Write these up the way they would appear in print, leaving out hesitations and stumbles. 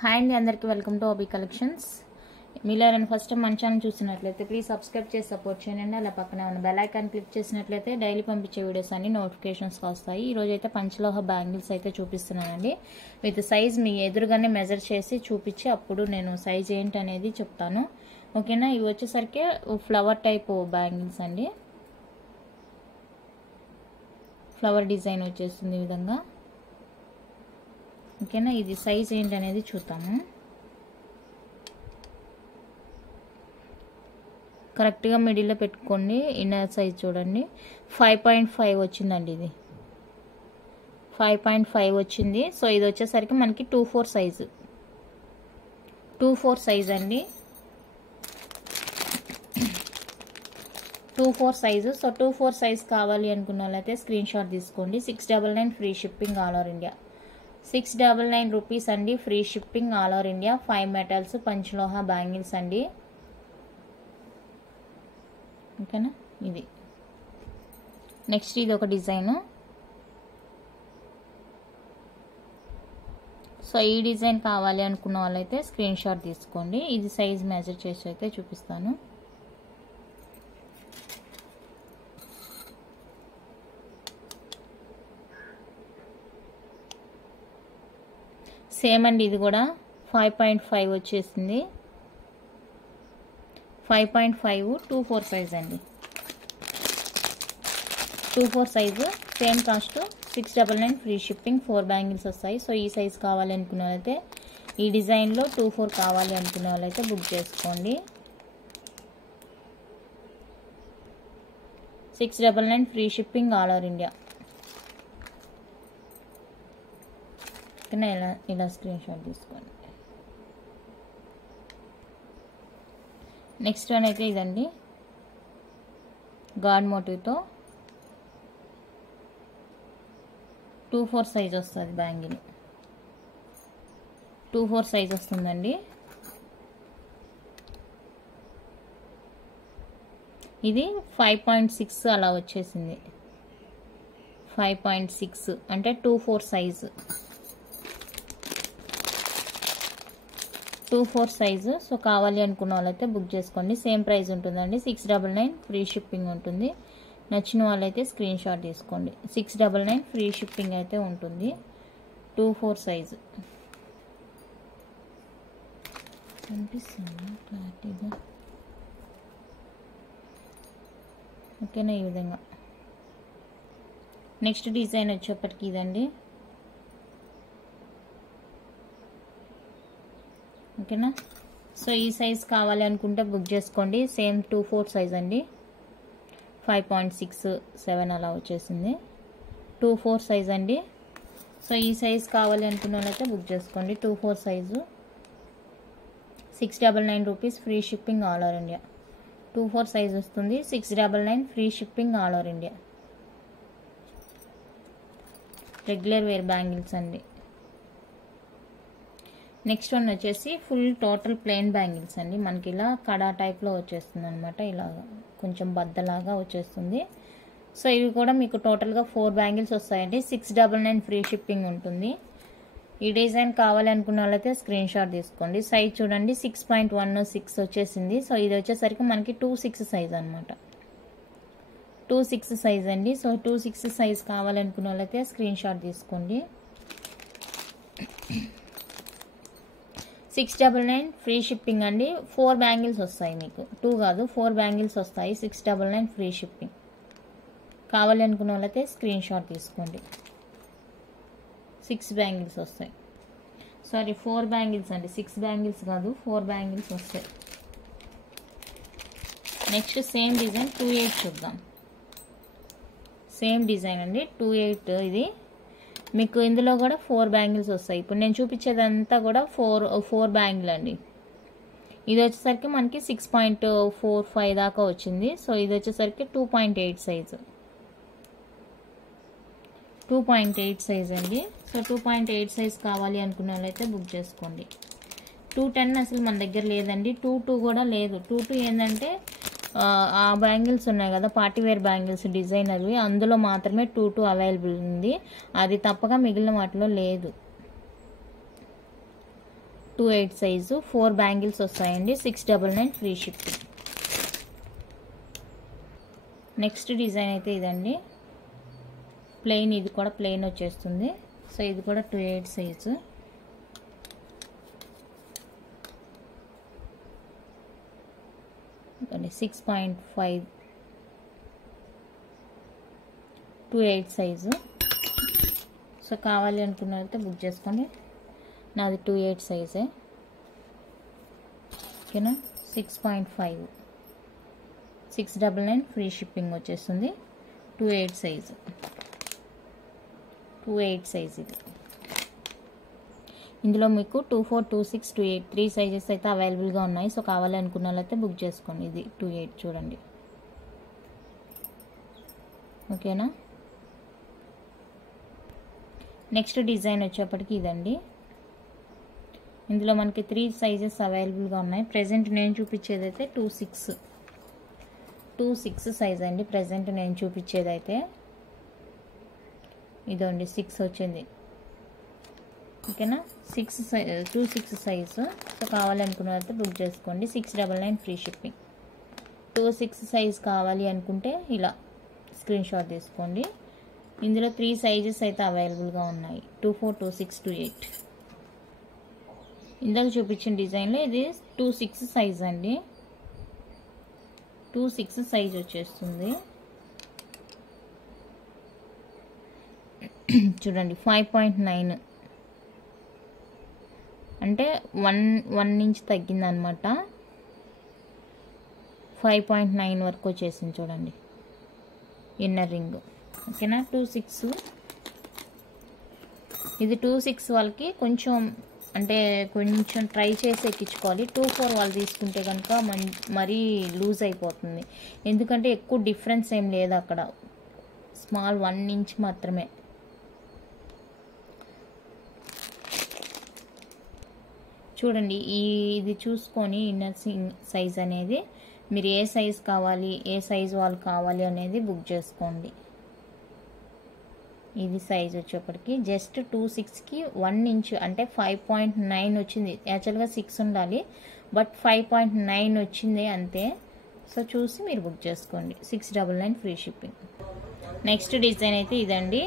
Hi అండి, అందరికీ welcome to OB collections. మీలో ఎవరైనా ఫస్ట్ టైం మన ఛానల్ చూసినట్లయితే ప్లీజ్ సబ్స్క్రైబ్ చేసి సపోర్ట్ చేయండి. అలా పక్కనే ఉన్న బెల్ ఐకాన్ క్లిక్ చేసినట్లయితే డైలీ పంపించే వీడియోస్ అన్ని నోటిఫికేషన్స్ వస్తాయి. ఈరోజు అయితే పంచలోహ బ్యాంగిల్స్ అయితే చూపిస్తున్నానండి. విత్ సైజ్ మీ ఎదురుగానే మెజర్ చేసి చూపించి అప్పుడు నేను సైజ్ ఏంటి అనేది చెప్తాను. ఓకేనా. ఇవి వచ్చేసరికి ఫ్లవర్ టైప్ బ్యాంగిల్స్ అండి. ఫ్లవర్ డిజైన్ వచ్చేస్తుంది ఈ విధంగా. ఓకేనా. ఇది సైజ్ ఏంటి అనేది చూద్దాము. కరెక్ట్గా మిడిల్లో పెట్టుకోండి. ఇన్నర్ సైజ్ చూడండి 5.5 వచ్చిందండి. ఇది 5.5 వచ్చింది. సో ఇది వచ్చేసరికి మనకి 2/4 సైజు 2/4 సైజ్ అండి. 2/4 సైజు. సో 2/4 సైజ్ కావాలి అనుకున్న వాళ్ళైతే స్క్రీన్ షాట్ తీసుకోండి. 699 free shipping all over India. 699 rupees అండి, free shipping all over India. 5 metals panchaloha bangles అండి. ఓకేనా. ఇది నెక్స్ట్ ఇది ఒక డిజైన్. సో ఈ డిజైన్ కావాలి అనుకున్న వాళ్ళైతే స్క్రీన్ షాట్ తీసుకోండి. ఇది సైజ్ మెజర్ చేసి అయితే చూపిస్తాను. సేమ్ అండి. ఇది కూడా 5.5 వచ్చేసింది. 5.5 2/4 సైజ్ అండి. 2/4 size same cost 699 free shipping. 4 bangles వస్తాయి. సో ఈ సైజ్ కావాలి అనుకున్న వాళ్ళైతే, ఈ డిజైన్లో 2/4 కావాలి అనుకున్న వాళ్ళైతే బుక్ చేసుకోండి. 699 free shipping all over India. ఇలా స్క్రీన్ షాట్ తీసుకోండి. నెక్స్ట్ వన్ అయితే ఇదండి, గాడ్ మోటివ్తో 2/4 సైజ్ వస్తుంది బ్యాంగిల్. 2/4 సైజ్ వస్తుందండి. ఇది 5.6 అలా వచ్చేసింది. 5.6 అంటే 2/4 సైజు. 2/4 సైజు. సో కావాలి అనుకున్న వాళ్ళైతే బుక్ చేసుకోండి. సేమ్ ప్రైస్ ఉంటుందండి. 699 ఫ్రీ షిప్పింగ్ ఉంటుంది. నచ్చిన వాళ్ళైతే స్క్రీన్ షాట్ తీసుకోండి. 699 ఫ్రీ షిప్పింగ్ అయితే ఉంటుంది. 2/4 సైజు కనిపిస్తుంది క్లారిటీగా. ఓకేనా. ఈ విధంగా నెక్స్ట్ డిజైన్ వచ్చేప్పటికి ఇదండి. ఓకేనా. సో ఈ సైజ్ కావాలి అనుకుంటే బుక్ చేసుకోండి. సేమ్ 2/4 సైజ్ అండి. 5.67 అలా వచ్చేసింది. 2/4 సైజ్ అండి. సో ఈ సైజ్ కావాలి అనుకున్న వాళ్ళైతే బుక్ చేసుకోండి. 2/4 size 699 rupees free shipping all over India. 2/4 size వస్తుంది. 699 free shipping all over India. Regular wear bangles అండి. నెక్స్ట్ వన్ వచ్చేసి ఫుల్ టోటల్ ప్లెయిన్ బ్యాంగిల్స్ అండి. మనకి ఇలా కడా టైప్లో వచ్చేస్తుంది అనమాట. ఇలా కొంచెం బద్దలాగా వచ్చేస్తుంది. సో ఇవి కూడా మీకు టోటల్గా 4 బ్యాంగిల్స్ వస్తాయండి. 699 ఫ్రీ షిప్పింగ్ ఉంటుంది. ఈ డిజైన్ కావాలి అనుకున్న వాళ్ళైతే స్క్రీన్ షాట్ తీసుకోండి. సైజ్ చూడండి 6.16 వచ్చేసింది. సో ఇది వచ్చేసరికి మనకి 2/6 సైజ్ అనమాట. 2/6 సైజ్ అండి. సో 2/6 సైజ్ కావాలనుకున్న వాళ్ళైతే స్క్రీన్ షాట్ తీసుకోండి. 699 ఫ్రీ షిప్పింగ్ అండి. 4 బ్యాంగిల్స్ వస్తాయి మీకు. 2 కాదు 4 బ్యాంగిల్స్ వస్తాయి. 699 ఫ్రీ షిప్పింగ్. కావాలి అనుకున్న వాళ్ళైతే స్క్రీన్ షాట్ తీసుకోండి. 6 బ్యాంగిల్స్ వస్తాయి. సారీ 4 బ్యాంగిల్స్ అండి. 6 బ్యాంగిల్స్ కాదు 4 బ్యాంగిల్స్ వస్తాయి. నెక్స్ట్ సేమ్ డిజైన్ 2/8 చూద్దాం. సేమ్ డిజైన్ అండి 2/8. ఇది మీకు ఇందులో కూడా 4 బ్యాంగిల్స్ వస్తాయి. ఇప్పుడు నేను చూపించేదంతా కూడా 4 బ్యాంగిల్ అండి. ఇది వచ్చేసరికి మనకి 6.45 దాకా వచ్చింది. సో ఇది వచ్చేసరికి 2.8 సైజు. 2.8 సైజ్ అండి. సో 2.8 సైజ్ కావాలి అనుకున్న వాళ్ళైతే బుక్ చేసుకోండి. 210 అసలు మన దగ్గర లేదండి. 22 కూడా లేదు. 22 ఏంటంటే ఆ బ్యాంగిల్స్ ఉన్నాయి కదా పార్టీ వేర్ బ్యాంగిల్స్ డిజైనర్వి, అందులో మాత్రమే 22 అవైలబుల్ ఉంది. అది తప్పగా మిగిలిన వాటిలో లేదు. 2/8 సైజు 4 బ్యాంగిల్స్ వస్తాయండి. 699 ఫ్రీ షిప్పింగ్. నెక్స్ట్ డిజైన్ అయితే ఇదండి, ప్లెయిన్, ఇది కూడా ప్లెయిన్ వచ్చేస్తుంది. సో ఇది కూడా 2/8 సైజు. అండి 6.5 2/8 సైజు. సో కావాలి అనుకున్న వాళ్ళైతే బుక్ చేసుకోండి. నాది 2/8 సైజే. ఓకేనా, 6.5 699 ఫ్రీ షిప్పింగ్ వచ్చేస్తుంది. 2/8 సైజు, 2/8 సైజ్ ఇది. ఇందులో మీకు 24, 26, 28 3 సైజెస్ అయితే అవైలబుల్గా ఉన్నాయి. సో కావాలి అనుకున్న వాళ్ళైతే బుక్ చేసుకోండి. ఇది 2/8 చూడండి. ఓకేనా, నెక్స్ట్ డిజైన్ వచ్చేప్పటికి ఇదండి. ఇందులో మనకి 3 సైజెస్ అవైలబుల్గా ఉన్నాయి. ప్రజెంట్ నేను చూపించేది అయితే 2/6 సైజ్ అండి. ప్రజెంట్ నేను చూపించేది అయితే ఇదండి, 6 వచ్చింది. ఓకేనా, 2/6 సైజు. సో కావాలనుకున్న అయితే బుక్ చేసుకోండి. 699 ఫ్రీ షిప్పింగ్. 2/6 సైజ్ కావాలి అనుకుంటే ఇలా స్క్రీన్ షాట్ తీసుకోండి. ఇందులో 3 సైజెస్ అయితే అవైలబుల్గా ఉన్నాయి. 24, 26, 28. ఇందాక చూపించిన డిజైన్లో ఇది 2/6 సైజ్ అండి. 2/6 సైజ్ వచ్చేస్తుంది. చూడండి 5.9 అంటే 1 ఇంచ్ తగ్గిందనమాట. 5.9 వరకు వచ్చేసింది చూడండి ఇన్నర్ రింగ్. ఓకేనా, 2/6. ఇది 2/6 వాళ్ళకి కొంచెం అంటే కొంచెం ట్రై చేసి ఎక్కించుకోవాలి. 2/4 వాళ్ళు తీసుకుంటే కనుక మరీ లూజ్ అయిపోతుంది. ఎందుకంటే ఎక్కువ డిఫరెన్స్ ఏం లేదు అక్కడ, స్మాల్ 1 ఇంచ్ మాత్రమే. చూడండి, ఇది చూసుకొని ఇన్నర్ సైజ్ అనేది మీరు ఏ సైజ్ కావాలి, ఏ సైజ్ వాళ్ళు కావాలి అనేది బుక్ చేసుకోండి. ఇది సైజ్ వచ్చేప్పటికి జస్ట్ 2/6కి 1 ఇంచ్ అంటే 5.9 వచ్చింది. యాక్చువల్గా 6 ఉండాలి, బట్ 5.9 వచ్చింది అంతే. సో చూసి మీరు బుక్ చేసుకోండి. 699 ఫ్రీ షిప్పింగ్. నెక్స్ట్ డిజైన్ అయితే ఇదండి.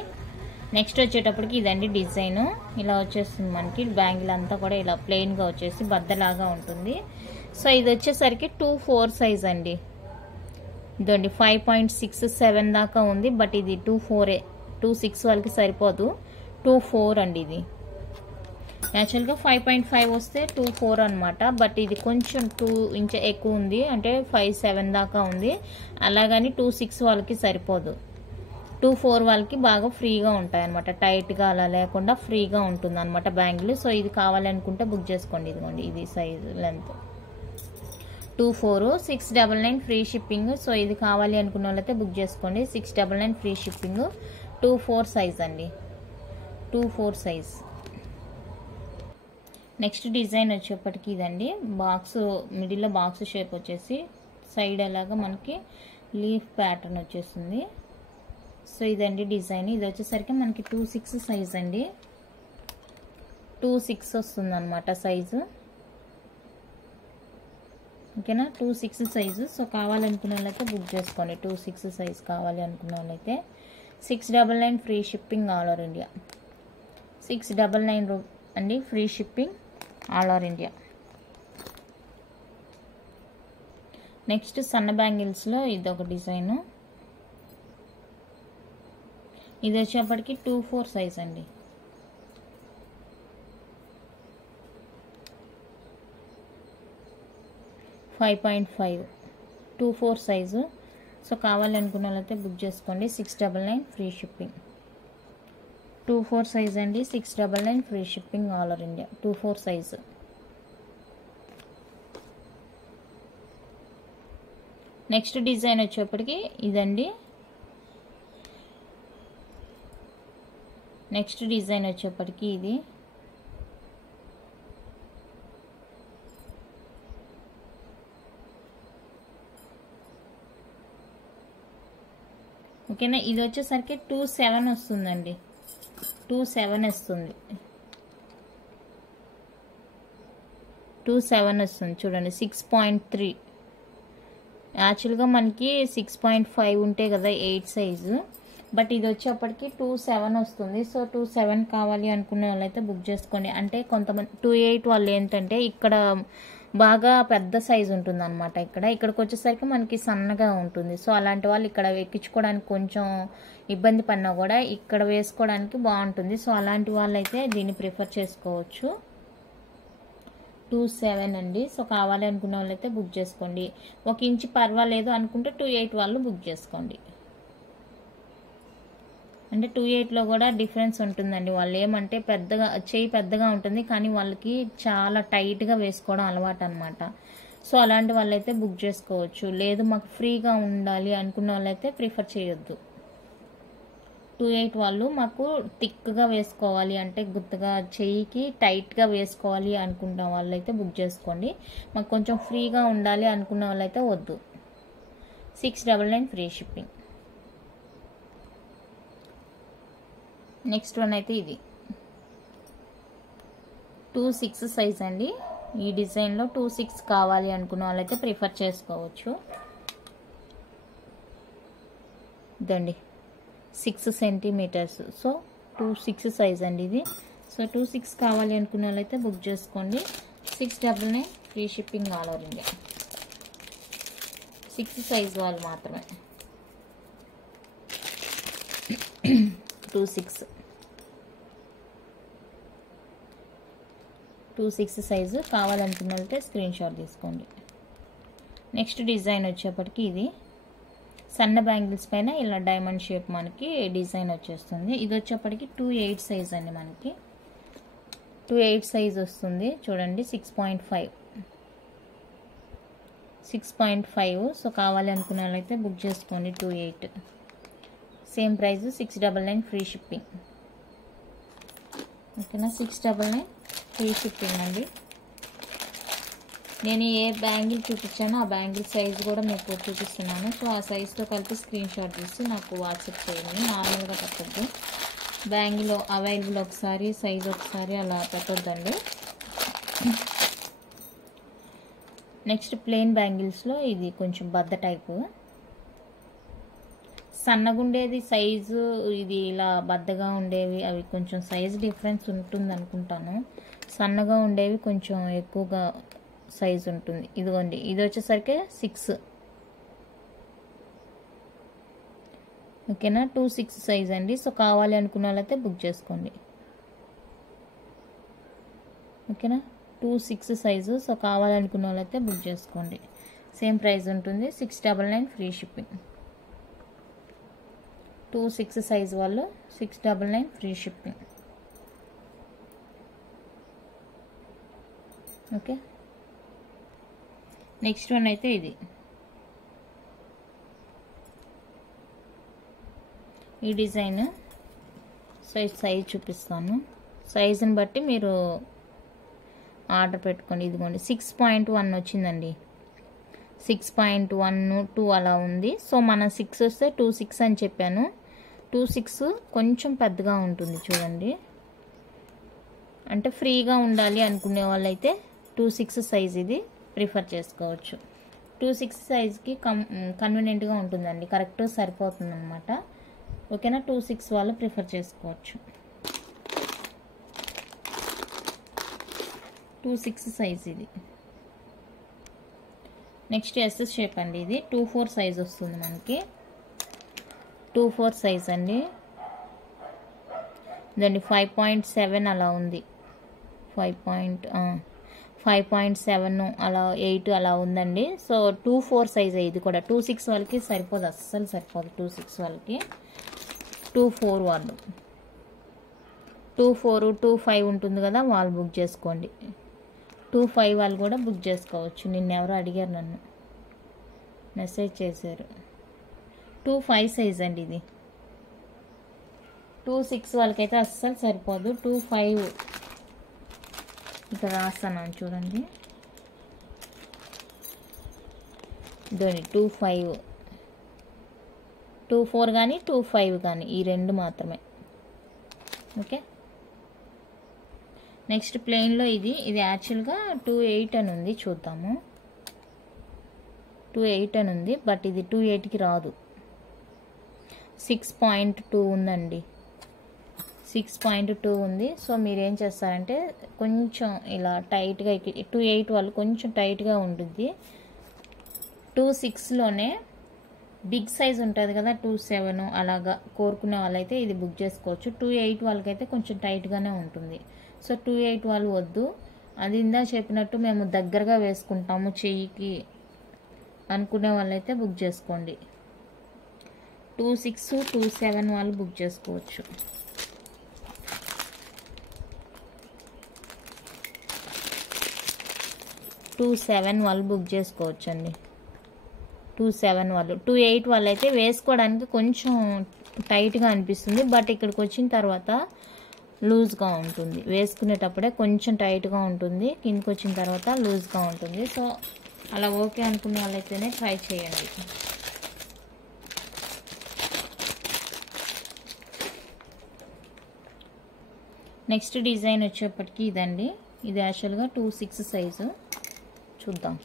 నెక్స్ట్ వచ్చేటప్పటికి ఇదండి డిజైన్. ఇలా వచ్చేస్తుంది మనకి. బ్యాంగిల్ అంతా కూడా ఇలా ప్లెయిన్గా వచ్చేసి బద్దలాగా ఉంటుంది. సో ఇది వచ్చేసరికి 2/4 సైజ్ అండి. ఇదండి 5.67 దాకా ఉంది, బట్ ఇది 2/4. 2/6 వాళ్ళకి సరిపోదు, 2/4 అండి. ఇది యాక్చువల్గా 5.5 వస్తే 2/4 అనమాట. బట్ ఇది కొంచెం 2 ఇంచ్ ఎక్కువ ఉంది, అంటే 5.7 దాకా ఉంది. అలాగని 2/6 వాళ్ళకి సరిపోదు. 2/4 వాళ్ళకి బాగా ఫ్రీగా ఉంటాయి అనమాట. టైట్గా అలా లేకుండా ఫ్రీగా ఉంటుంది అనమాట బ్యాంగిల్. సో ఇది కావాలనుకుంటే బుక్ చేసుకోండి. ఇదిగోండి, ఇది size length 2/4. 699 free shipping. So ఇది కావాలి అనుకున్న వాళ్ళైతే బుక్ చేసుకోండి. 699 ఫ్రీ షిప్పింగ్. 2/4 సైజ్ అండి, 2/4 సైజ్. నెక్స్ట్ డిజైన్ వచ్చేప్పటికి ఇదండి. బాక్స్ మిడిల్లో బాక్స్ షేప్ వచ్చేసి సైడ్ అలాగా మనకి లీఫ్ ప్యాటర్న్ వచ్చేస్తుంది. సో ఇదండి డిజైన్. ఇది వచ్చేసరికి మనకి 2/6 సైజ్ అండి. 2/6 వస్తుంది అనమాట సైజు. ఓకేనా, 2/6 సైజు. సో కావాలనుకున్న వాళ్ళైతే బుక్ చేసుకోండి. 2/6 సైజ్ కావాలి అనుకున్న వాళ్ళైతే 699 free shipping all over India. 699 అండి free shipping all over India. Next సన్న బ్యాంగిల్స్లో ఇదొక డిజైను. ఇది వచ్చేప్పటికి 2/4 సైజ్ అండి. $5.5 2/4 సైజు. సో కావాలనుకున్న వాళ్ళైతే బుక్ చేసుకోండి. 699 ఫ్రీ షిప్పింగ్. 2/4 సైజ్ అండి. 699 free shipping all over India. 2/4 size. Next design వచ్చేప్పటికి ఇదండి. నెక్స్ట్ డిజైన్ వచ్చేప్పటికి ఇది ఓకేనా. ఇది వచ్చేసరికి 2/7 వస్తుందండి. 2/7 వస్తుంది. 27 వస్తుంది చూడండి. 6.3 యాక్చువల్గా మనకి 6.5 ఉంటే కదా 8 సైజు, బట్ ఇది వచ్చేప్పటికి 27 వస్తుంది. సో 27 కావాలి అనుకునే వాళ్ళైతే బుక్ చేసుకోండి. అంటే కొంతమంది 28 వాళ్ళు ఏంటంటే ఇక్కడ బాగా పెద్ద సైజు ఉంటుంది అనమాట. ఇక్కడికి వచ్చేసరికి మనకి సన్నగా ఉంటుంది. సో అలాంటి వాళ్ళు ఇక్కడ ఎక్కించుకోవడానికి కొంచెం ఇబ్బంది పడినా కూడా ఇక్కడ వేసుకోవడానికి బాగుంటుంది. సో అలాంటి వాళ్ళైతే దీన్ని ప్రిఫర్ చేసుకోవచ్చు. 27 అండి. సో కావాలి అనుకున్న వాళ్ళైతే బుక్ చేసుకోండి. 1 ఇంచ్ పర్వాలేదు అనుకుంటే 28 వాళ్ళు బుక్ చేసుకోండి. అంటే 28లో కూడా డిఫరెన్స్ ఉంటుందండి. వాళ్ళు ఏమంటే పెద్దగా చేయి పెద్దగా ఉంటుంది, కానీ వాళ్ళకి చాలా టైట్గా వేసుకోవడం అలవాటు అనమాట. సో అలాంటి వాళ్ళైతే బుక్ చేసుకోవచ్చు. లేదు మాకు ఫ్రీగా ఉండాలి అనుకున్న వాళ్ళైతే ప్రిఫర్ చేయొద్దు. 28 వాళ్ళు మాకు థిక్గా వేసుకోవాలి అంటే గుర్తుగా చెయ్యికి టైట్గా వేసుకోవాలి అనుకున్న వాళ్ళైతే బుక్ చేసుకోండి. మాకు కొంచెం ఫ్రీగా ఉండాలి అనుకున్న వాళ్ళైతే వద్దు. 699 ఫ్రీ షిప్పింగ్. నెక్స్ట్ వన్ అయితే ఇది 26 సైజ్ అండి. ఈ డిజైన్లో 26 కావాలి అనుకున్న వాళ్ళైతే ప్రిఫర్ చేసుకోవచ్చు. ఇదండి 6 సెంటీమీటర్స్. సో 26 సైజ్ అండి ఇది. సో 26 కావాలి అనుకున్న వాళ్ళైతే బుక్ చేసుకోండి. 699 free shipping all over India. 6 size వాళ్ళు మాత్రమే. 26 సైజు కావాలనుకున్న వాళ్ళైతే స్క్రీన్ షాట్ తీసుకోండి. నెక్స్ట్ డిజైన్ వచ్చేప్పటికి ఇది సన్న బ్యాంగిల్స్ పైన ఇలా డైమండ్ షేప్ మనకి డిజైన్ వచ్చేస్తుంది. ఇది వచ్చేప్పటికి 28 సైజ్ అండి. మనకి 28 సైజ్ వస్తుంది చూడండి. 6.5. సో కావాలి అనుకున్న వాళ్ళైతే బుక్ చేసుకోండి. 28 సేమ్ ప్రైస్. 699 free shipping. ఓకేనా. 699 ఫ్రీ షిప్పింగ్ అండి. నేను ఏ బ్యాంగిల్ చూపించానో ఆ బ్యాంగిల్ సైజ్ కూడా మీకు చూపిస్తున్నాను. సో ఆ సైజ్తో కలిపి స్క్రీన్ షాట్ తీసి నాకు వాట్సాప్ చేయండి. నార్మల్గా పెట్టద్దు. బ్యాంగిల్ అవైలబుల్ ఒకసారి, సైజ్ ఒకసారి అలా పెట్టొద్దండి. నెక్స్ట్ ప్లెయిన్ బ్యాంగిల్స్లో ఇది కొంచెం బద్ద టైపు. సన్నగుండేది సైజు, ఇది ఇలా బద్దగా ఉండేవి అవి కొంచెం సైజ్ డిఫరెన్స్ ఉంటుంది అనుకుంటాను. సన్నగా ఉండేవి కొంచెం ఎక్కువగా సైజ్ ఉంటుంది. ఇదిగోండి ఇది వచ్చేసరికి 6. ఓకేనా. 26 సైజ్ అండి. సో కావాలి అనుకున్న వాళ్ళైతే బుక్ చేసుకోండి. ఓకేనా. 26 సైజు. సో కావాలనుకున్న వాళ్ళైతే బుక్ చేసుకోండి. సేమ్ ప్రైస్ ఉంటుంది. 699 ఫ్రీ షిప్పింగ్. 26 సైజ్ వాళ్ళు 699 free shipping. Okay. Next one అయితే ఇది. ఈ డిజైన్ సైజ్ చూపిస్తాను. సైజుని బట్టి మీరు ఆర్డర్ పెట్టుకోండి. ఇదిగోండి 6.1 వచ్చిందండి. 6.12 అలా ఉంది. సో మన 6 వస్తే 26 అని చెప్పాను. 26 కొంచెం పెద్దగా ఉంటుంది చూడండి. అంటే ఫ్రీగా ఉండాలి అనుకునే వాళ్ళైతే 26 సైజ్ ఇది ప్రిఫర్ చేసుకోవచ్చు. 26 సైజ్కి కన్వీనియంట్గా ఉంటుందండి. కరెక్ట్గా సరిపోతుంది అనమాట. ఓకేనా. 26 వాళ్ళు ప్రిఫర్ చేసుకోవచ్చు. 26 సైజ్ ఇది. నెక్స్ట్ ఎస్ షేప్ అండి. ఇది 24 సైజ్ వస్తుంది మనకి. 24 సైజ్ అండి. దాన్ని 5.7 అలా ఉంది. 5.7 అలా 8 అలా ఉందండి. సో 24 సైజ్ ఇది కూడా. 26 వాళ్ళకి సరిపోదు, అస్సలు సరిపోదు. 26 వాళ్ళకి 24 వాళ్ళు 24, 25 ఉంటుంది కదా, వాళ్ళు బుక్ చేసుకోండి. 25 వాళ్ళు కూడా బుక్ చేసుకోవచ్చు. నిన్న ఎవరో అడిగారు, నన్ను మెసేజ్ చేశారు. 25 సైజ్ అండి ఇది. 26 వాళ్ళకైతే అస్సలు సరిపోదు. 25 ఇక్కడ రాస్తాను చూడండి. ఇదండి 25, 24 కానీ 25 కానీ ఈ రెండు మాత్రమే. ఓకే. నెక్స్ట్ ప్లెయిన్లో ఇది యాక్చువల్గా 2.8 అని ఉంది, చూద్దాము. 2.8 అని ఉంది, బట్ ఇది 2.8కి రాదు. 6.2 ఉందండి, 6.2 ఉంది. సో మీరు ఏం చేస్తారంటే కొంచెం ఇలా టైట్గా, 2.8 వాళ్ళు కొంచెం టైట్గా ఉంటుంది. 2.6లోనే బిగ్ సైజ్ ఉంటుంది కదా, 2.7 అలాగా కోరుకునే వాళ్ళైతే ఇది బుక్ చేసుకోవచ్చు. 2.8 వాళ్ళకైతే కొంచెం టైట్గానే ఉంటుంది. సో 2.8 వాళ్ళు వద్దు, అది ఇందా చెప్పినట్టు మేము దగ్గరగా వేసుకుంటాము చెయ్యికి అనుకునే వాళ్ళైతే బుక్ చేసుకోండి. 2.6, 2.7 వాళ్ళు బుక్ చేసుకోవచ్చు. వాళ్ళు బుక్ చేసుకోవచ్చండి. 2.7 వాళ్ళు. 2.8 వాళ్ళు అయితే వేసుకోవడానికి కొంచెం టైట్గా అనిపిస్తుంది, బట్ ఇక్కడికి వచ్చిన తర్వాత లూజ్గా ఉంటుంది. వేసుకునేటప్పుడే కొంచెం టైట్గా ఉంటుంది, కిందకి వచ్చిన తర్వాత లూజ్గా ఉంటుంది. సో అలా ఓకే అనుకునే వాళ్ళైతేనే ట్రై చేయండి. నెక్స్ట్ డిజైన్ వచ్చేప్పటికి ఇదండి. ఇది యాక్చువల్గా 2.6 సైజు. చూద్దాం.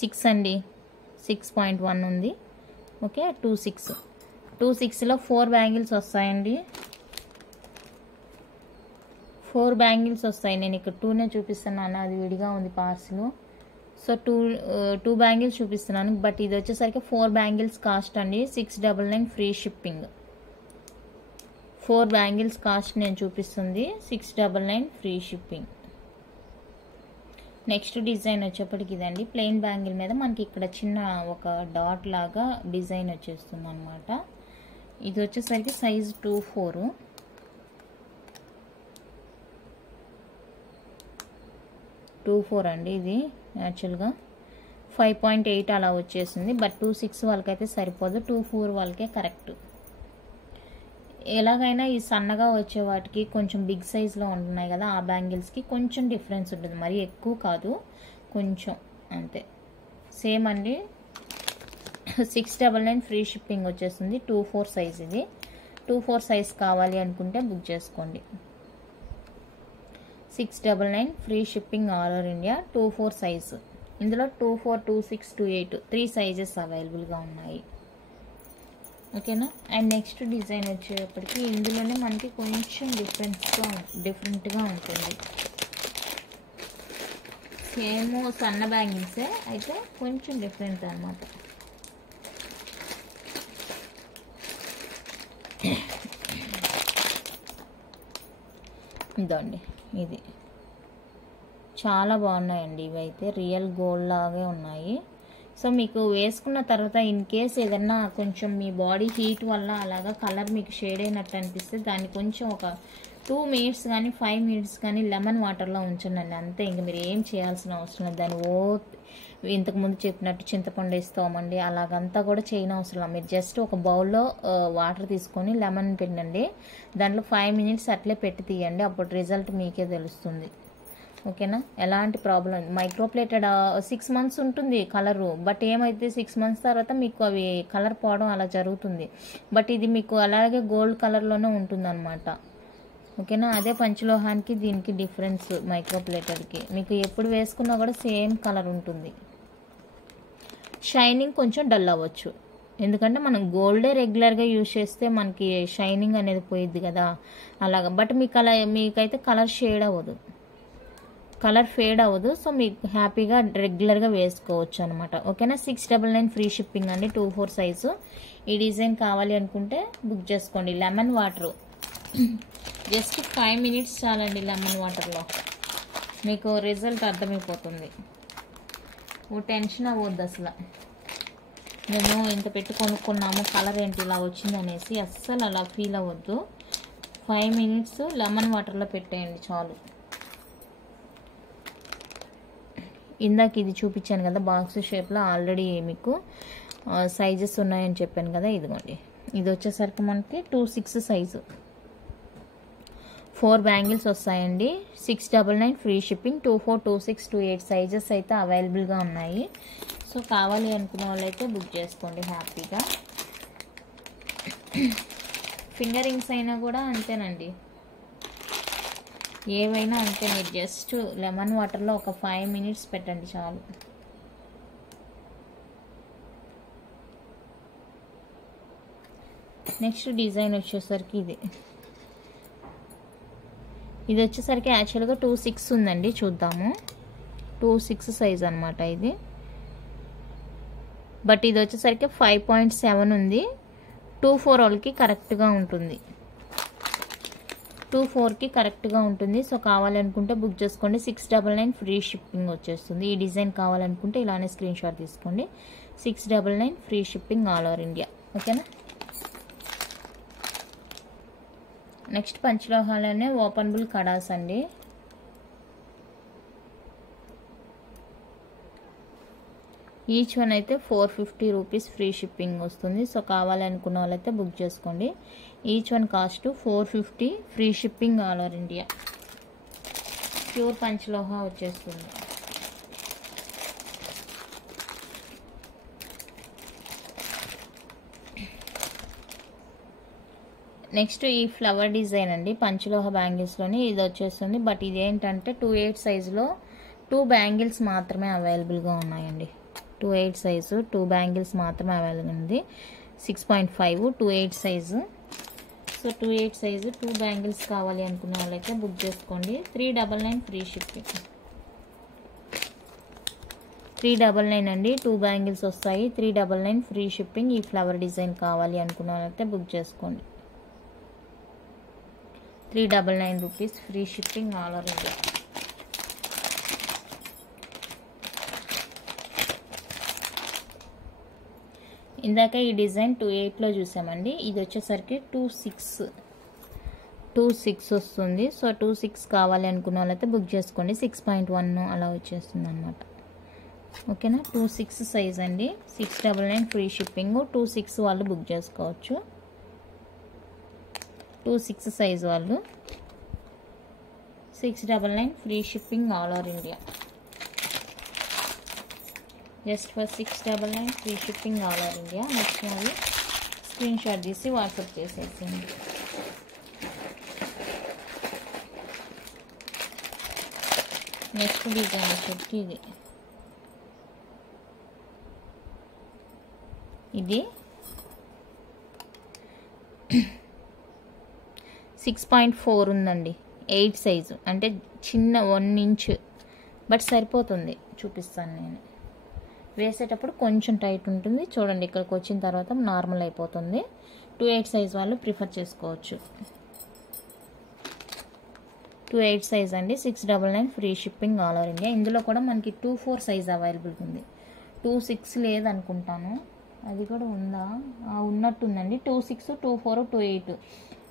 6 అండి, 6.1 ఉంది. ఓకే, 2.6లో 4 బ్యాంగిల్స్ వస్తాయండి. 4 బ్యాంగిల్స్ వస్తాయి. నేను ఇక్కడ 2నే చూపిస్తున్నాను, అది విడిగా ఉంది పార్సిల్. సో 2 బ్యాంగిల్స్ చూపిస్తున్నాను, బట్ ఇది వచ్చేసరికి 4 బ్యాంగిల్స్ కాస్ట్ అండి 699 ఫ్రీ షిప్పింగ్. 4 బ్యాంగిల్స్ కాస్ట్ నేను చూపిస్తుంది 699 ఫ్రీ షిప్పింగ్. నెక్స్ట్ డిజైన్ వచ్చేప్పటికి ఇదండి. ప్లెయిన్ బ్యాంగిల్ మీద మనకి ఇక్కడ చిన్న ఒక డాట్ లాగా డిజైన్ వచ్చేస్తుంది అనమాట. ఇది వచ్చేసరికి సైజ్ 2.4 అండి. ఇది యాక్చువల్గా 5.8 అలా వచ్చేసింది, బట్ 2.6 వాళ్ళకైతే సరిపోదు, 2.4 వాళ్ళకే కరెక్ట్. ఎలాగైనా ఈ సన్నగా వచ్చే వాటికి కొంచెం బిగ్ సైజ్లో ఉంటున్నాయి కదా, ఆ బ్యాంగిల్స్కి కొంచెం డిఫరెన్స్ ఉంటుంది, మరి ఎక్కువ కాదు, కొంచెం అంతే. సేమ్ అండి, 699 ఫ్రీ షిప్పింగ్ వచ్చేస్తుంది. 2.4 సైజ్ ఇది. 2.4 సైజ్ కావాలి అనుకుంటే బుక్ చేసుకోండి. 699 free shipping all over India. 2.4 size. ఇందులో 2.4, 2.6, 2.8 3 సైజెస్ అవైలబుల్గా ఉన్నాయి. ఓకేనా. అండ్ నెక్స్ట్ డిజైన్ వచ్చేటప్పటికి ఇందులోనే మనకి కొంచెం డిఫరెంట్గా ఉంటుంది. సేమ్ సన్న బ్యాంగిల్సే, అయితే కొంచెం డిఫరెంట్ అన్నమాట. ఇదండి, ఇది చాలా బాగున్నాయండి. ఇవైతే రియల్ గోల్డ్ లాగే ఉన్నాయి. సో మీకు వేసుకున్న తర్వాత ఇన్ కేస్ ఏదన్నా కొంచెం మీ బాడీ హీట్ వల్ల అలాగా కలర్ మీకు షేడ్ అయినట్టు అనిపిస్తే దాన్ని కొంచెం ఒక 2 మినిట్స్ కానీ 5 మినిట్స్ కానీ లెమన్ వాటర్లో ఉంచండి, అంతే. ఇంక మీరు ఏం చేయాల్సిన అవసరం లేదు. దాన్ని ఇంతకుముందు చెప్పినట్టు చింతపండు వేస్తామండి, అలాగంతా కూడా చేయని అవసరం లేదు. మీరు జస్ట్ ఒక బౌల్లో వాటర్ తీసుకొని లెమన్ పిండండి, దాంట్లో 5 మినిట్స్ అట్లే పెట్టి తీయండి, అప్పుడు రిజల్ట్ మీకే తెలుస్తుంది. ఓకేనా. ఎలాంటి ప్రాబ్లం. మైక్రోప్లేటెడ్ 6 మంత్స్ ఉంటుంది కలరు, బట్ ఏమైతే 6 మంత్స్ తర్వాత మీకు అవి కలర్ పోవడం అలా జరుగుతుంది. బట్ ఇది మీకు అలాగే గోల్డ్ కలర్లోనే ఉంటుంది అనమాట. ఓకేనా. అదే పంచలోహానికి దీనికి డిఫరెన్స్. మైక్రోప్లేటెడ్కి మీకు ఎప్పుడు వేసుకున్నా కూడా సేమ్ కలర్ ఉంటుంది. షైనింగ్ కొంచెం డల్ అవ్వచ్చు, ఎందుకంటే మనం గోల్డే రెగ్యులర్గా యూజ్ చేస్తే మనకి షైనింగ్ అనేది పోయిద్ది కదా, అలాగా. బట్ మీకైతే కలర్ షేడ్ అవ్వదు, కలర్ ఫేడ్ అవ్వదు. సో మీకు హ్యాపీగా రెగ్యులర్గా వేసుకోవచ్చు అనమాట. ఓకేనా. 699 ఫ్రీ షిప్పింగ్ అండి. 2.4 సైజు. ఈ డిజైన్ కావాలి అనుకుంటే బుక్ చేసుకోండి. లెమన్ వాటర్ జస్ట్ 5 మినిట్స్ చాలండి లెమన్ వాటర్లో, మీకు రిజల్ట్ అర్థమైపోతుంది. టెన్షన్ అవ్వద్దు అసలు. మేము ఇంత పెట్టి కొనుక్కున్నాము, కలర్ ఏంటి ఇలా వచ్చింది అనేసి అస్సలు అలా ఫీల్ అవ్వద్దు. 5 మినిట్స్ లెమన్ వాటర్లో పెట్టేయండి చాలు. ఇందాక ఇది చూపించాను కదా బాక్స్ షేప్లో, ఆల్రెడీ మీకు సైజెస్ ఉన్నాయని చెప్పాను కదా, ఇదిగోండి. ఇది వచ్చేసరికి మనకి 2.6 సైజు. 4 బ్యాంగిల్స్ వస్తాయండి. 699 ఫ్రీ షిప్పింగ్. 2.4, 2.6, 2.8 సైజెస్ అయితే అవైలబుల్గా ఉన్నాయి. సో కావాలి అనుకునే వాళ్ళైతే బుక్ చేసుకోండి హ్యాపీగా. ఫింగర్ రింగ్స్ అయినా కూడా అంతేనండి, ఏవైనా అంతే. మీరు జస్ట్ లెమన్ వాటర్లో ఒక 5 minutes పెట్టండి చాలు. నెక్స్ట్ డిజైన్ వచ్చేసరికి ఇది వచ్చేసరికి యాక్చువల్గా 2/6 ఉందండి, చూద్దాము. 2/6 సైజ్ అనమాట ఇది. బట్ ఇది వచ్చేసరికి 5.7 ఉంది. 2/4 వాళ్ళకి కరెక్ట్గా ఉంటుంది, 2/4కి కరెక్ట్గా ఉంటుంది. సో కావాలనుకుంటే బుక్ చేసుకోండి. 699 ఫ్రీ షిప్పింగ్ వచ్చేస్తుంది. ఈ డిజైన్ కావాలనుకుంటే ఇలానే స్క్రీన్ షాట్ తీసుకోండి. 699 free shipping all over India. ఓకేనా. నెక్స్ట్ పంచలోహాలోనే ఓపెనబుల్ కడాస్ అండి. ఈచ్ వన్ అయితే 450 రూపీస్ ఫ్రీ షిప్పింగ్ వస్తుంది. సో కావాలనుకున్న వాళ్ళైతే బుక్ చేసుకోండి. Each one cost 450, free shipping all over India. Pure panchaloha వచ్చేస్తుంది. నెక్స్ట్ ఈ ఫ్లవర్ డిజైన్ అండి, పంచలోహ బ్యాంగిల్స్లోని ఇది వచ్చేస్తుంది. బట్ ఇదేంటంటే 2/8 సైజులో 2 బ్యాంగిల్స్ మాత్రమే అవైలబుల్గా ఉన్నాయండి. 2/8 సైజు 2 బ్యాంగిల్స్ మాత్రమే అవైలబుల్ ఉంది. 6.5 2/8 సైజు. సో 2/8 సైజు 2 బ్యాంగిల్స్ కావాలి అనుకున్న వాళ్ళైతే బుక్ చేసుకోండి. 399 ఫ్రీ షిప్పింగ్. 399 అండి, 2 బ్యాంగిల్స్ వస్తాయి. 399 ఫ్రీ షిప్పింగ్. ఈ ఫ్లవర్ డిజైన్ కావాలి అనుకున్న వాళ్ళైతే బుక్ చేసుకోండి. 399 rupees free shipping all over India. ఇందాక ఈ డిజైన్ 2/8లో చూసామండి. ఇది వచ్చేసరికి 2/6 వస్తుంది. సో 2/6 కావాలి అనుకున్న వాళ్ళైతే బుక్ చేసుకోండి. 6.1 అలా వచ్చేస్తుంది అనమాట. ఓకేనా. 2/6 సైజ్ అండి. 699 ఫ్రీ షిప్పింగ్. 2/6 వాళ్ళు బుక్ చేసుకోవచ్చు. 2/6 సైజ్ వాళ్ళు 699 free shipping all over India. Just for 699 free shipping all over India. Next అది స్క్రీన్ షాట్ తీసి వాట్సాప్ చేసేసింది. నెక్స్ట్ డిజైన్ వచ్చేసి ఇది 6.4 ఉందండి. 8 సైజు అంటే చిన్న 1 ఇంచ్, బట్ సరిపోతుంది. చూపిస్తాను నేను. వేసేటప్పుడు కొంచెం టైట్ ఉంటుంది. చూడండి, ఇక్కడికి వచ్చిన తర్వాత నార్మల్ అయిపోతుంది. 2/8 సైజ్ వాళ్ళు ప్రిఫర్ చేసుకోవచ్చు. 2/8 సైజ్ అండి. 699 free shipping all over India. ఇందులో కూడా మనకి 2/4 సైజ్ అవైలబుల్ ఉంది. 2/6 లేదనుకుంటాను, అది కూడా ఉందా, ఉన్నట్టుందండి. 2/6, 2/4, 2/8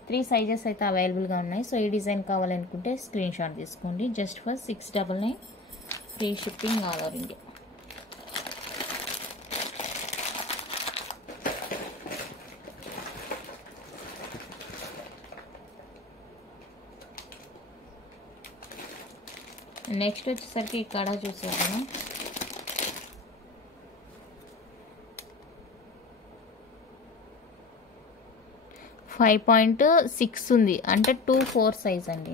3 సైజెస్ అయితే అవైలబుల్గా ఉన్నాయి. సో ఈ డిజైన్ కావాలనుకుంటే స్క్రీన్ షాట్ తీసుకోండి. Just for 699 free shipping all over India. Next వచ్చేసరికి ఇక్కడ చూసేద్దాము. ఫైవ్ 5.6 ఉంది, అంటే 2/4 సైజ్ అండి.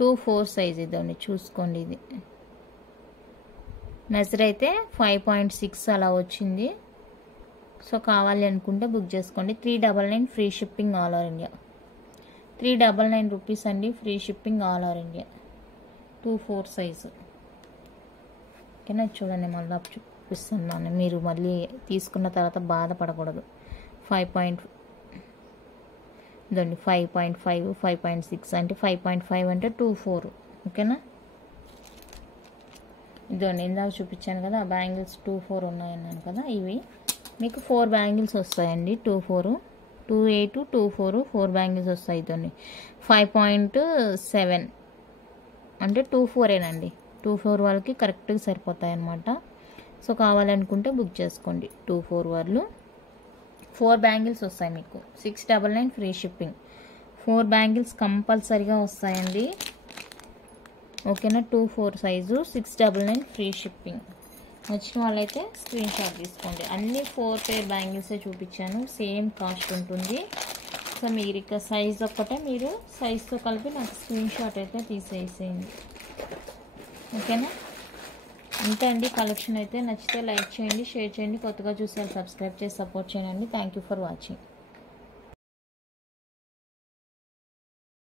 2/4 సైజ్ ఇదండి, చూసుకోండి. ఇది మెజర్ అయితే 5.6 అలా వచ్చింది. సో కావాలి అనుకుంటే బుక్ చేసుకోండి. 399 free shipping all over India. 399 rupees అండి, free shipping all over India. 2/4 size. ఓకేనా. చూడండి, మళ్ళీ చూపిస్తున్నాను, మీరు మళ్ళీ తీసుకున్న తర్వాత బాధపడకూడదు. 5.5 5.6 అంటే 5.5 అంటే 2/4. ఓకేనా. ఇదండి, ఇందాక చూపించాను కదా బ్యాంగిల్స్ 2/4 ఉన్నాయన్నాను కదా, ఇవి మీకు 4 బ్యాంగిల్స్ వస్తాయండి. 2/4, 2/8, 2/4 4 బ్యాంగిల్స్ వస్తాయి. ఇదండి 5.7 అంటే 2/4ఏనండి. 2/4 వాళ్ళకి కరెక్ట్గా సరిపోతాయి అన్నమాట. సో కావాలనుకుంటే బుక్ చేసుకోండి. 2/4 వాళ్ళు 4 బ్యాంగిల్స్ వస్తాయి మీకు. 699 ఫ్రీ షిప్పింగ్. 4 బ్యాంగిల్స్ కంపల్సరీగా వస్తాయండి. ఓకేనా. 2/4 సైజు 699 ఫ్రీ షిప్పింగ్. నచ్చిన వాళ్ళైతే స్క్రీన్ షాట్ తీసుకోండి. అన్ని 4 పేర్ బ్యాంగిల్సే చూపించాను, సేమ్ కాస్ట్ ఉంటుంది. సో మీరు ఇక సైజ్ ఒక్కటే మీరు సైజ్తో కలిపి నాకు స్క్రీన్ షాట్ అయితే తీసేసేయండి, ఓకేనా? అంతే అండి కలెక్షన్ అయితే. నచ్చితే లైక్ చేయండి, షేర్ చేయండి, కొత్తగా చూసారు సబ్స్క్రైబ్ చేసి సపోర్ట్ చేయండి. Thank you for watching.